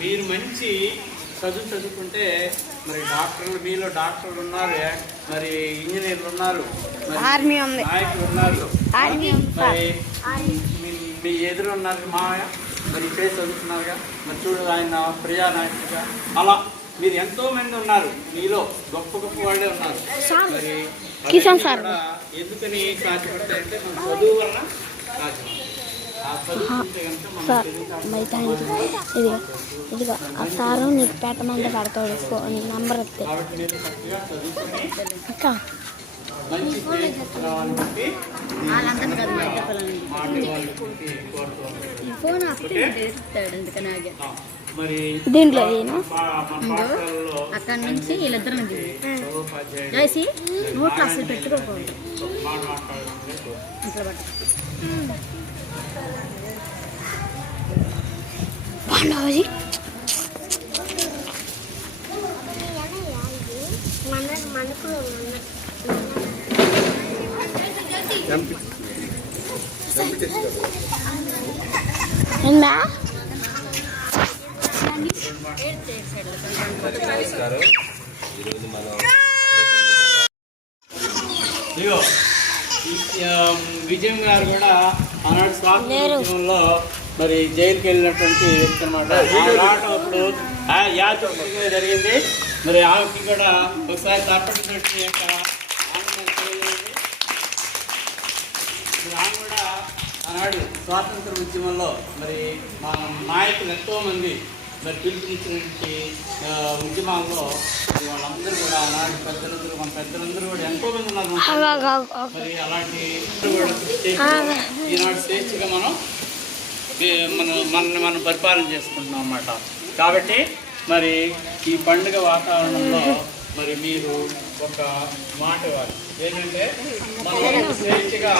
మీరు మంచి చదువుకుంటే మరి డాక్టర్లు, మీలో డాక్టర్లు ఉన్నారు, మరి ఇంజనీర్లు ఉన్నారు, నాయకులు ఉన్నారు, మరి మీ ఎదురు ఉన్నారు మామయ్య, మరి ఇక్కడే చదువుతున్నారుగా, మరి చూడు ఆయన ప్రజానాయకుడిగా, అలా మీరు ఎంతో మంది ఉన్నారు, మీలో గొప్ప గొప్ప వాళ్ళే ఉన్నారు. మరి ఎందుకని సాధ్యపడతాయంటే మన చదువు వలన సాధ్యం. ఇదిగో ఆ సారు నీకు పెట్టమంటే పడతాడు నంబర్ వస్తే దీంట్లో అక్కడి నుంచి వీళ్ళిద్దరు చేసి నోట్లు అసలు పెట్టుకోకూడదు. విజయం గారు కూడా ఆనాడు స్వాతంత్రంలో మరి జైలుకి వెళ్ళినటువంటి వ్యక్తి అనమాట. అప్పుడు యాత్ర జరిగింది. మరి ఆమెకి కూడా ఒకసారి తప్పటి యొక్క ఆమె కూడా ఆనాడు స్వాతంత్ర ఉద్యమంలో మరి మా నాయకులు ఎంతోమంది మరి పిలుపునిచ్చినటువంటి ఉద్యమాల్లో వాళ్ళందరూ కూడా ఆనాటి మన పెద్దలందరూ కూడా ఎంతోమంది ఉన్నారు. మరి అలాంటి ఈనాడు స్వేచ్ఛగా మనం పరిపాలన చేసుకుంటున్నాం అన్నమాట. కాబట్టి మరి ఈ పండుగ వాతావరణంలో మరి మీరు ఒక మాట ఇవ్వాలి, ఏంటంటే మనం స్వేచ్ఛగా